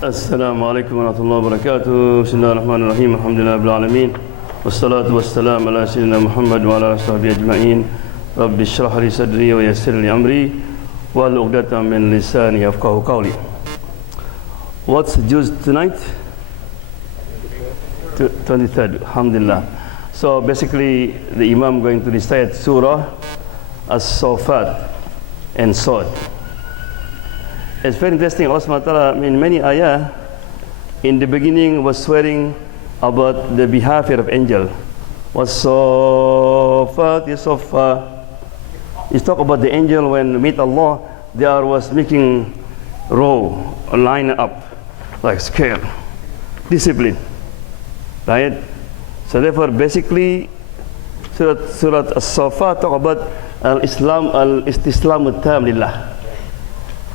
السلام عليكم ورحمة الله وبركاته. بسم الله الرحمن الرحيم. الحمد لله رب العالمين والصلاة والسلام على سيدنا محمد وعلى آله وصحبه أجمعين. رب اشرح لي صدري ويسر لي أمري واحلل عقدة من لساني يفقهوا قولي. What's Juz tonight? 23rd. Alhamdulillah. So basically the Imam going to recite Surah As-Safat and Sod. It's very interesting. Allah SWT in many ayah in the beginning was swearing about the behavior of angel. Was-Safat Safa. It's talk about the angel when meet Allah, they was making row, line up, like scared, discipline, right? So therefore, basically, Surah As-Safa talk about al-Islam, al-Istislam al-Tam lillah.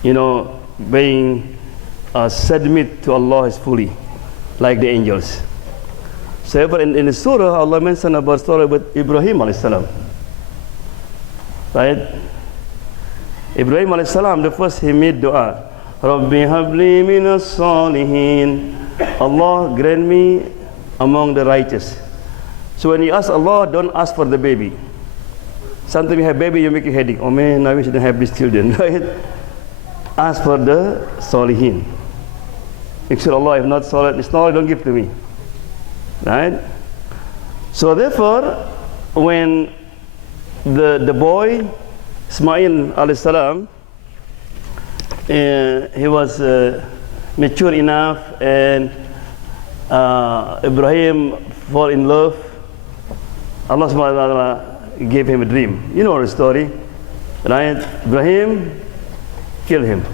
You know, being submit to Allah is fully, like the angels. So in the surah, Allah mentioned about story with Ibrahim alayhi salam. Right? Ibrahim alayhi salam, the first he made dua. Rabbi habli minas salihin. Allah grant me among the righteous. So when you ask Allah, don't ask for the baby. Sometimes you have baby, you make a headache. Oh man, I wish I didn't have these children. Right? Ask for the salihin. Make sure Allah, if not solid, it's not, don't give to me. Right? So therefore, when the boy Ismail alayhi salam, he was mature enough, and Ibrahim fall in love. Allah subhanahu wa ta'ala gave him a dream. You know the story, right? Ibrahim kill him.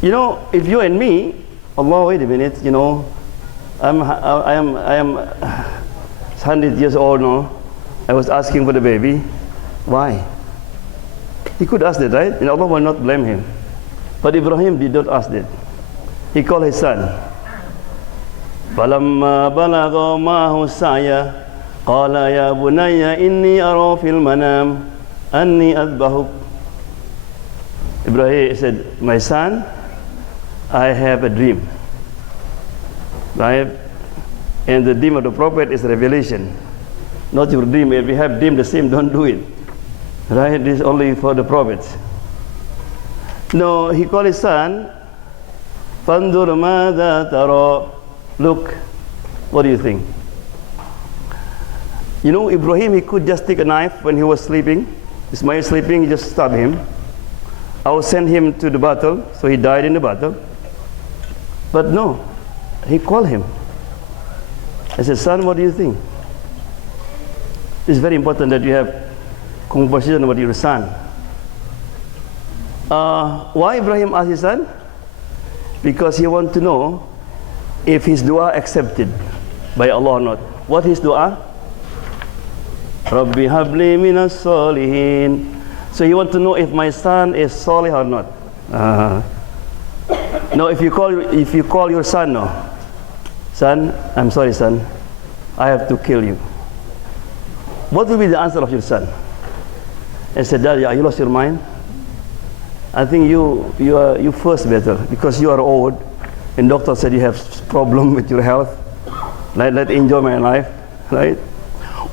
You know, if you and me, Allah, wait a minute, you know, I am 100 years old now. I was asking for the baby. Why? He could ask that, right? And Allah will not blame him. But Ibrahim did not ask that. He called his son. فَلَمَّا بَلَغَ مَعَهُ السَّعْيَ قَالَ يَا بُنَيَّ إِنِّي أَرَى فِي الْمَنَامِ أَنِّي أَذْبَحُكَ. Ibrahim said, my son, I have a dream. Right? And the dream of the Prophet is revelation. Not your dream. If you have dream the same, don't do it. Right? This is only for the prophets. No, he called his son, فَانْظُرْ مَاذَا تَرَى. Look, what do you think? You know, Ibrahim, he could just take a knife when he was sleeping. Ismail sleeping, he just stabbed him. I will send him to the battle, so he died in the battle. But no, he called him. I said, son, what do you think? It's very important that you have conversation with your son. Why Ibrahim asked his son? Because he wants to know if his dua accepted by Allah or not. What is dua? Rabbi habli minas salihin. So you want to know if my son is salih or not. No, if you call your son, no. Son, I'm sorry, son. I have to kill you. What will be the answer of your son? I said, Daddy, you lost your mind? I think you first better, because you are old, and doctor said you have problem with your health. Let enjoy my life, right?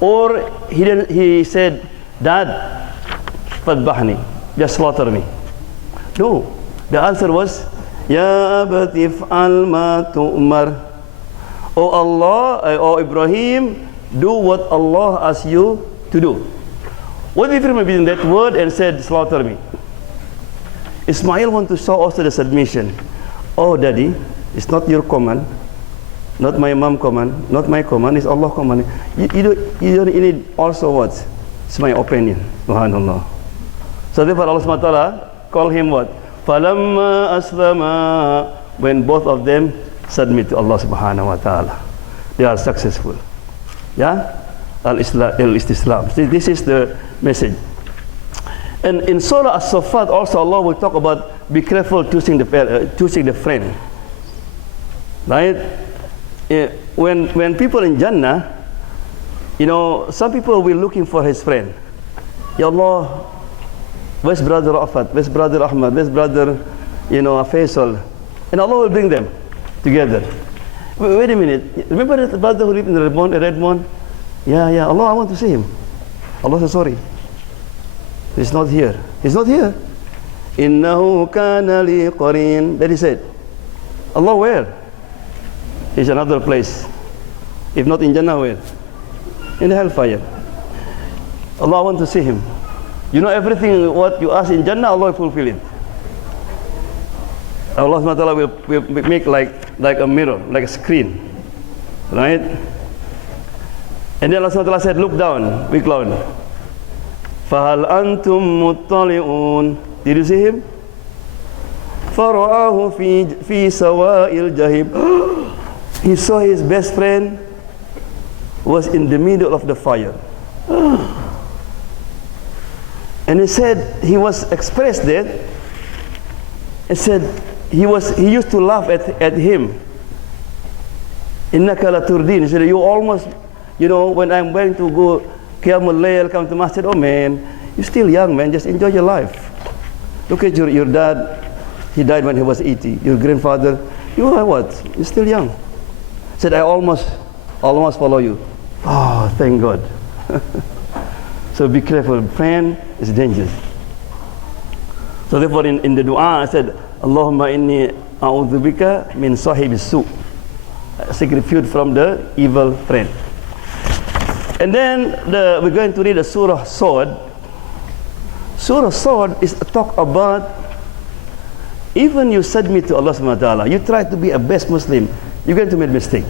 Or he said, Dad, فَذْبَحْنِي, just slaughter me. No, the answer was, Ya abati if'al ma tu'mar. Oh Allah, oh Ibrahim, do what Allah asks you to do. What if Ibrahim between that word and said, slaughter me? Ismail want to show also the submission. Oh Daddy, it's not your command, not my mom command, not my command, it's Allah command. You don't need also what? It's my opinion. Subhanallah. So therefore Allah subhanahu wa ta'ala call him what? Falamma aslama. When both of them submit to Allah subhanahu wa ta'ala, they are successful. Yeah? Al-Istislam. See, this is the message. And in Surah As-Safat also Allah will talk about be careful choosing the friend. Right? When people in Jannah, you know, some people will looking for his friend. Ya Allah, where's brother Rafat? Where's brother Ahmad? Where's brother, Faisal? And Allah will bring them together. Wait a minute. Remember that brother who lived in Redmond? Yeah, Allah, I want to see him. Allah said, sorry. He's not here. He's not here. Innahu kana li qarin. Then he said, Allah, where? He's another place. If not in Jannah, where? In the hellfire. Allah, I want to see him. You know, everything what you ask in Jannah, Allah will fulfill it. Allah subhanahu wa ta'ala will make like a mirror, like a screen. Right? And then Allah subhanahu wa ta'ala said, look down, big cloud. Fahal antum muttali'un. Did you see him? Fara'ahu fi sawa'il jahim. He saw his best friend was in the middle of the fire. And he said, he was expressed that. He said, he used to laugh at him. Innaka la turdin. He said, you almost, you know, when I'm going to go Qiyamul Layl, come to Masjid, oh man, you're still young, man, just enjoy your life. Look at your dad, he died when he was 80. Your grandfather, you are what? You're still young. He said, I almost follow you. Oh, thank God. So be careful, friend is dangerous. So therefore in the dua I said, Allahumma inni a'udzubika min sahibis su'. I seek refuge from the evil friend. And then we're going to read a Surah Sword. Surah Sword is a talk about even you submit to Allah subhanahu wa ta'ala, you try to be a best Muslim, you're going to make mistake.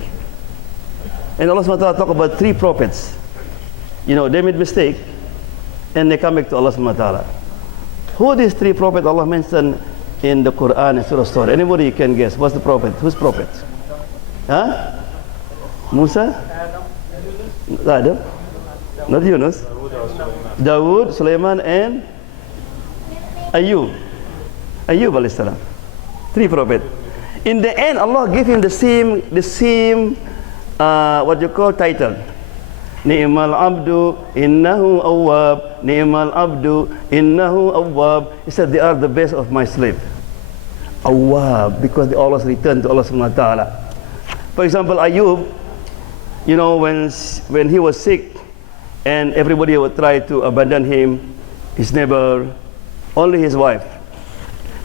And Allah subhanahu wa ta'ala talk about 3 prophets. You know, they made mistake and they come back to Allah subhanahu wa ta'ala. Who are these 3 prophets Allah mentioned in the Quran and Surah Sword? Anybody can guess? What's the prophet? Who's prophet? Huh? Musa? Adam? Not Yunus? Dawood, Sulaiman and Ayub. Ayub alayhi salam. 3 prophets. In the end, Allah gave him the same what you call title. Ni'mal abdu innahu awwab. Ni'mal abdu innahu awwab. He said they are the best of my slave. Awwab, because they always return to Allah subhanahu wa ta'ala. For example, Ayub, you know, when he was sick and everybody would try to abandon him, his neighbor, only his wife.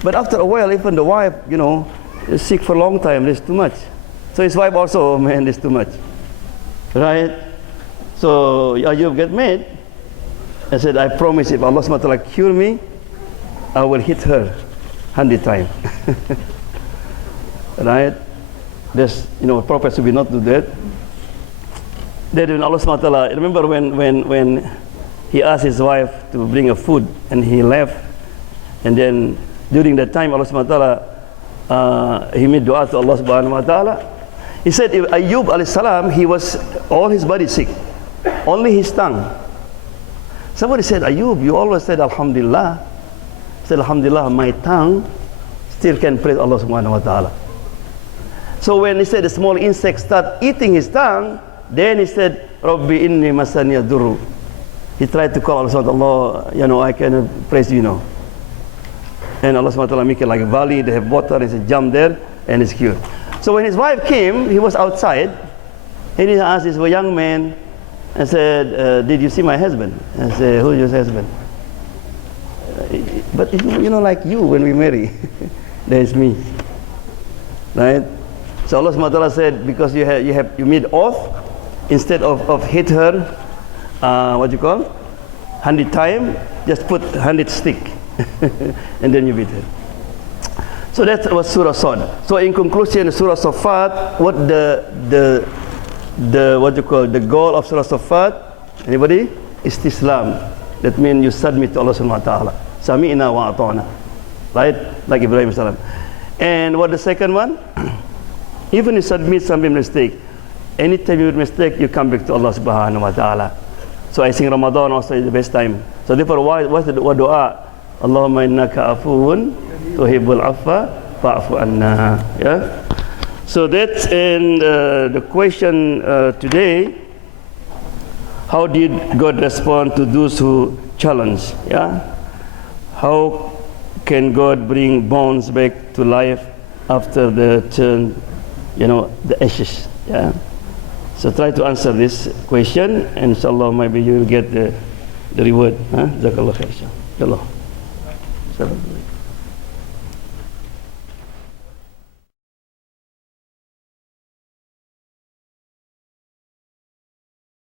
But after a while, even the wife, you know, is sick for a long time, there's too much. So his wife also, oh man, there's too much. Right? So Ayub get mad and said, I promise if Allah subhanahu wa ta'ala cure me, I will hit her 100 times. Right? There's, you know, prophets will not do that. Then when Allah subhanahu wa ta'ala, remember when he asked his wife to bring a food and he left, and then during that time Allah subhanahu wa ta'ala, he made dua to Allah subhanahu wa ta'ala. He said, if Ayub alayhi salam, he was all his body sick, only his tongue. Somebody said, Ayub, you always said Alhamdulillah. He said, Alhamdulillah, my tongue still can praise Allah subhanahu wa ta'ala. So when he said the small insects start eating his tongue, then he said, Rabbi inni masaniya durru. He tried to call Allah subhanahu wa ta'ala, you know, I cannot praise you now. And Allah subhanahu wa ta'ala make it like a valley, they have water, he said, jump there, and it's cured. So when his wife came, he was outside, and he asked this young man, and said, did you see my husband? And I said, who's your husband? But you know, like you, when we marry, there's me. Right? So Allah subhanahu wa ta'ala said, because you made oath, instead of hit her, what you call, 100 times, just put 100 stick, and then you beat her. So that was Surah Sad. So in conclusion, Surah Safat, what what you call the goal of Surah Safat? Anybody? Istislam. That means you submit to Allah subhanahu wa ta'ala. Sami'na wa ata'na. Right? Like Ibrahim salam. And what the second one? Even you submit some mistake. Anytime you make mistake, you come back to Allah subhanahu wa ta'ala. So I think Ramadan also is the best time. So therefore, what's the dua? Allahumma innaka afuun tuhibbul afwa fa'fu anna. Yeah? So that's in the question today. How did God respond to those who challenge? Yeah? How can God bring bones back to life after the turn, the ashes. Yeah. So try to answer this question, and inshallah maybe you will get the reward. Jazakallah khair. Inshallah.